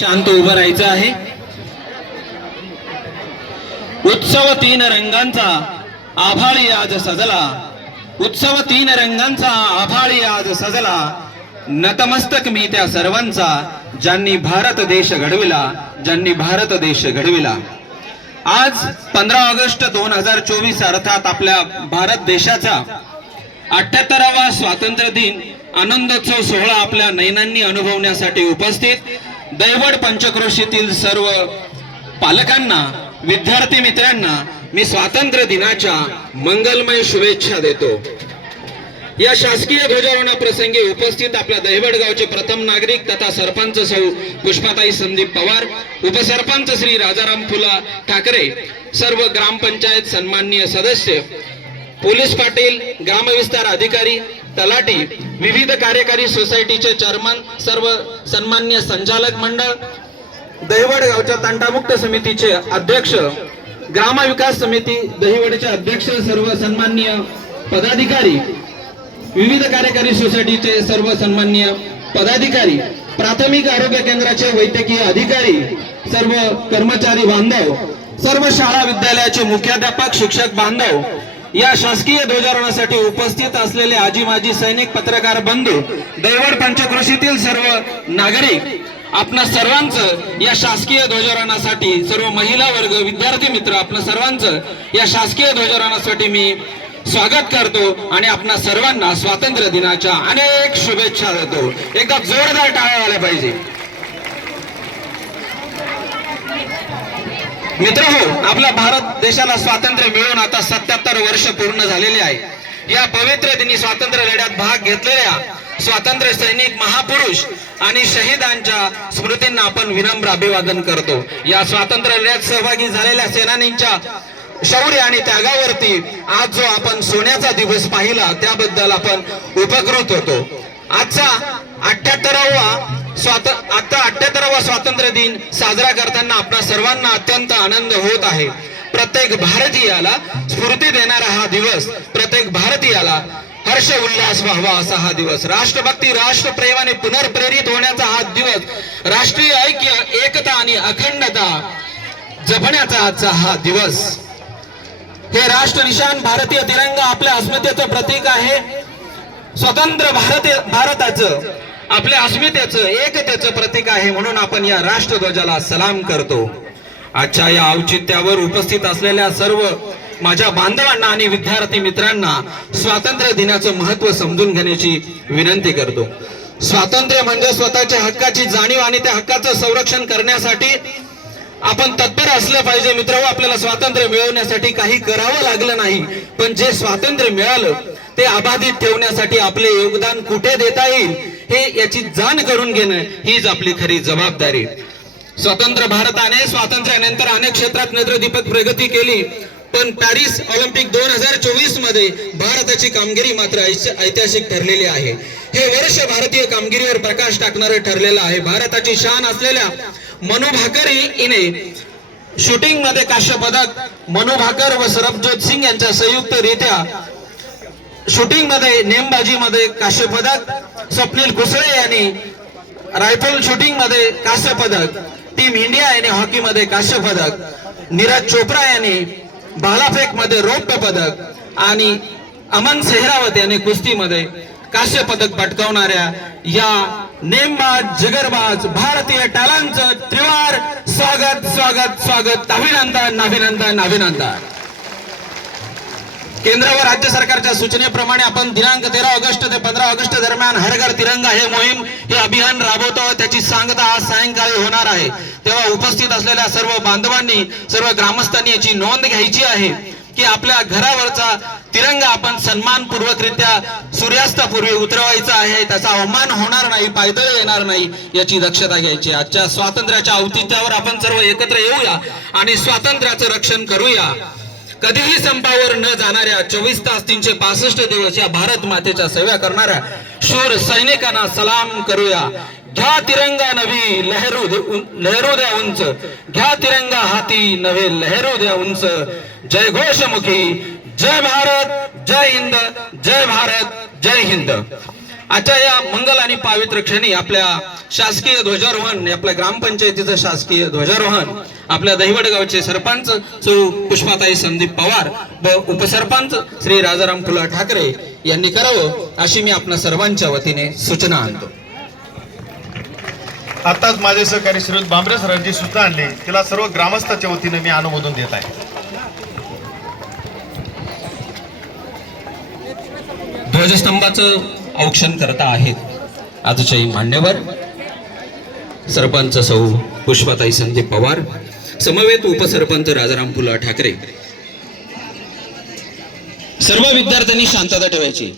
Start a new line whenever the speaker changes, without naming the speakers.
शांत उभं राहायचं आहे. उत्सव तीन रंगांचा आभाळी आज सजला. उत्सव तीन रंगांचा आभाळी आज सजला. नतमस्तक मी त्या सर्वांचा ज्यांनी भारत देश घडविला ज्यांनी भारत देश घडविला. आज पंधरा ऑगस्ट दोन हजार चोवीस अर्थात आपल्या भारत देशाचा अठ्याहत्तरावा स्वातंत्र्य दिन आनंदोत्सव सोहळा आपल्या नयनांनी अनुभवण्यासाठी उपस्थित. दैवड पंचक्रोशीतील सर्व पालकांना विद्यार्थी मित्रांना मी स्वातंत्र्य दिनाच्या मंगलमय शुभेच्छा देतो. या शासकीय ध्वजारोहणा प्रसंगी उपस्थित आपल्या दहिवड गावचे प्रथम नागरिक तथा सरपंच सौ पुष्पाताई संदीप पवार उपसरपंच श्री राजाराम फुला ठाकरे सर्व ग्रामपंचायत सन्माननीय सदस्य पोलीस पाटील ग्रामविस्तार अधिकारी तलाठी विविध कार्यकारी सोसायटीचे चेअरमन सर्व सन्मान्य संचालक मंडळ दहिवड गावच्या तांडामुक्त समितीचे अध्यक्ष ग्रामविकास समिती दहिवडचे अध्यक्ष सर्व सन्मान्य पदाधिकारी विविध कार्यकारी सोसायटीचे सर्व सन्मान्य पदाधिकारी प्राथमिक आरोग्य केंद्राचे वैद्यकीय अधिकारी सर्व कर्मचारी बांधव सर्व शाळा विद्यालयाचे मुख्याध्यापक शिक्षक बांधव या शासकीय ध्वजारोहणासाठी उपस्थित असलेले आजी माजी सैनिक पत्रकार बंधू दैवड पंचकृषीतील सर्व नागरिक आपणा सर्वांचं या शासकीय ध्वजारोहणासाठी सर्व महिला वर्ग विद्यार्थी मित्र आपणा सर्वांचं या शासकीय ध्वजारोहणासाठी मी स्वागत करतो आणि आपणा सर्वांना स्वातंत्र्य दिनाच्या अनेक शुभेच्छा देतो. एकदा जोरदार टाळ्या आल्या पाहिजे. मित्र हो आपल्या भारत देशाला स्वातंत्र्य मिळून आता सत्याहत्तर वर्ष पूर्ण झालेले आहे. या पवित्र दिनी स्वातंत्र्य लढ्यात भाग घेतलेल्या स्वातंत्र्य सैनिक महापुरुष आणि शहीदांच्या स्मृतींना आपण विनम्र अभिवादन करतो. या स्वातंत्र्य लढ्यात सहभागी झालेल्या सेनानींच्या शौर्य आणि त्यागावरती आज जो आपण सोन्याचा दिवस पाहिला त्याबद्दल आपण उपकृत होतो. आजचा अठ्याहत्तरावा स्वात आता अठ्याहत्तरावा स्वातंत्र्य दिन साजरा करताना आपणा सर्वांना अत्यंत आनंद होत आहे. प्रत्येक भारतीयाला स्फूर्ती देणारा हा दिवस प्रत्येक भारतीयाला हर्ष उल्हास व्हावा असा हा दिवस. राष्ट्रभक्ती राष्ट्रप्रेमाने पुनर्प्रेरित होण्याचा हा दिवस राष्ट्रीय ऐक्य एकता आणि अखंडता जपण्याचा आजचा हा दिवस. हे राष्ट्र निशान भारतीय तिरंगा आपल्या अस्मितेचं प्रतीक आहे. स्वतंत्र भारत भारताचं. आपल्या अस्मितेचं एकतेचं प्रतीक आहे म्हणून आपण या राष्ट्रध्वजाला सलाम करतो. आजच्या या औचित्यावर उपस्थित असलेल्या सर्व माझ्या बांधवांना आणि विद्यार्थी मित्रांना स्वातंत्र्य दिनाचं महत्त्व समजून घेण्याची विनंती करतो. स्वातंत्र्य म्हणजे स्वतःच्या हक्काची जाणीव आणि त्या हक्काचं संरक्षण करण्यासाठी आपण तत्पर असलं पाहिजे मित्र आपल्याला स्वातंत्र्य मिळवण्यासाठी काही करावं लागलं नाही. पण जे स्वातंत्र्य मिळालं ते अबाधित ठेवण्यासाठी आपले योगदान कुठे देता येईल? हे याची जाण करून घेणं हीच आपली खरी जबाबदारी. स्वतंत्र भारताने स्वातंत्र्यानंतर अनेक क्षेत्रात नेत्रदीपक प्रगती केली पण पॅरिस ऑलिम्पिक दोन हजार चोवीसमध्ये भारताची कामगिरी मात्र ऐतिहासिक ठरलेली आहे. हे वर्ष भारतीय कामगिरीवर प्रकाश टाकणारे ठरलेलं आहे. भारताची शान असलेल्या मनु भाकर हिने शूटिंगमध्ये काश्य पदक मनु भाकर व सरबजोत सिंग यांच्या संयुक्तरित्या शूटिंगमध्ये नेमबाजी मध्ये काश्य पदक स्वप्नील कुसळे यांनी रायफल शूटिंगमध्ये कांस्य पदक टीम इंडिया याने हॉकी मध्ये कांस्य पदक नीरज चोप्रा यांनी भालाफेकमध्ये रौप्य पदक आणि अमन सेहरावत याने कुस्तीमध्ये कांस्य पदक पटकावणाऱ्या या नेमबाज जगरबाज भारतीय टालांचं त्रिवार स्वागत स्वागत स्वागत अभिनंदन अभिनंदन अभिनंदन. केंद्र व राज्य सरकारच्या सूचनेप्रमाणे आपण दिनांक तेरा ऑगस्ट ते पंधरा ऑगस्ट दरम्यान हर घर तिरंगा हे मोहीम हे अभियान राबवतो त्याची सांगता आज सायंकाळी होणार आहे. तेव्हा उपस्थित असलेल्या सर्व बांधवांनी सर्व ग्रामस्थांनी याची नोंद घ्यायची आहे की आपल्या घरावरचा तिरंगा आपण सन्मानपूर्वकरित्या सूर्यास्तापूर्वी उतरवायचा आहे. त्याचा अवमान होणार नाही पायदळ येणार नाही याची दक्षता घ्यायची आजच्या स्वातंत्र्याच्या औतिथ्यावर आपण सर्व एकत्र येऊया आणि स्वातंत्र्याचं रक्षण करूया. कधीही संपावर न जाणाऱ्या चोवीस तास तीनशे पासष्ट दिवस या भारत मातेच्या सेवा करणाऱ्या शूर सैनिकांना सलाम करूया. घ्या तिरंगा नवी लहरू लहरू द्या उंच. घ्या तिरंगा हाती नवे लहरू द्या उंच. जय घोषमुखी. जय भारत. जय हिंद. जय भारत. जय हिंद. आजच्या या मंगल आणि पावित्र क्षणी आपल्या शासकीय ध्वजारोहण आपल्या ग्रामपंचायतीचं शासकीय ध्वजारोहण आपल्या दहिवड गावचे सरपंच सौ पुष्पाताई संदीप पवार व उपसरपंच श्री राजाराम फुला ठाकरे यांनी करावं अशी मी आपल्या सर्वांच्या वतीने सूचना आणतो.
आताच माझे सहकारी श्रीयुत बांबरे सरांची सूचना आणली. तिला सर्व ग्रामस्थाच्या वतीने मी अनुमोदन देत आहे.
ध्वजस्तंभाचं औक्षण करता आहेत. आजच्याही मान्यवर सरपंच सौ पुष्पाताई संदीप पवार समवेत उपसरपंच राजाराम फुला ठाकरे. सर्व विद्यार्थ्यांनी शांतता ठेवायची.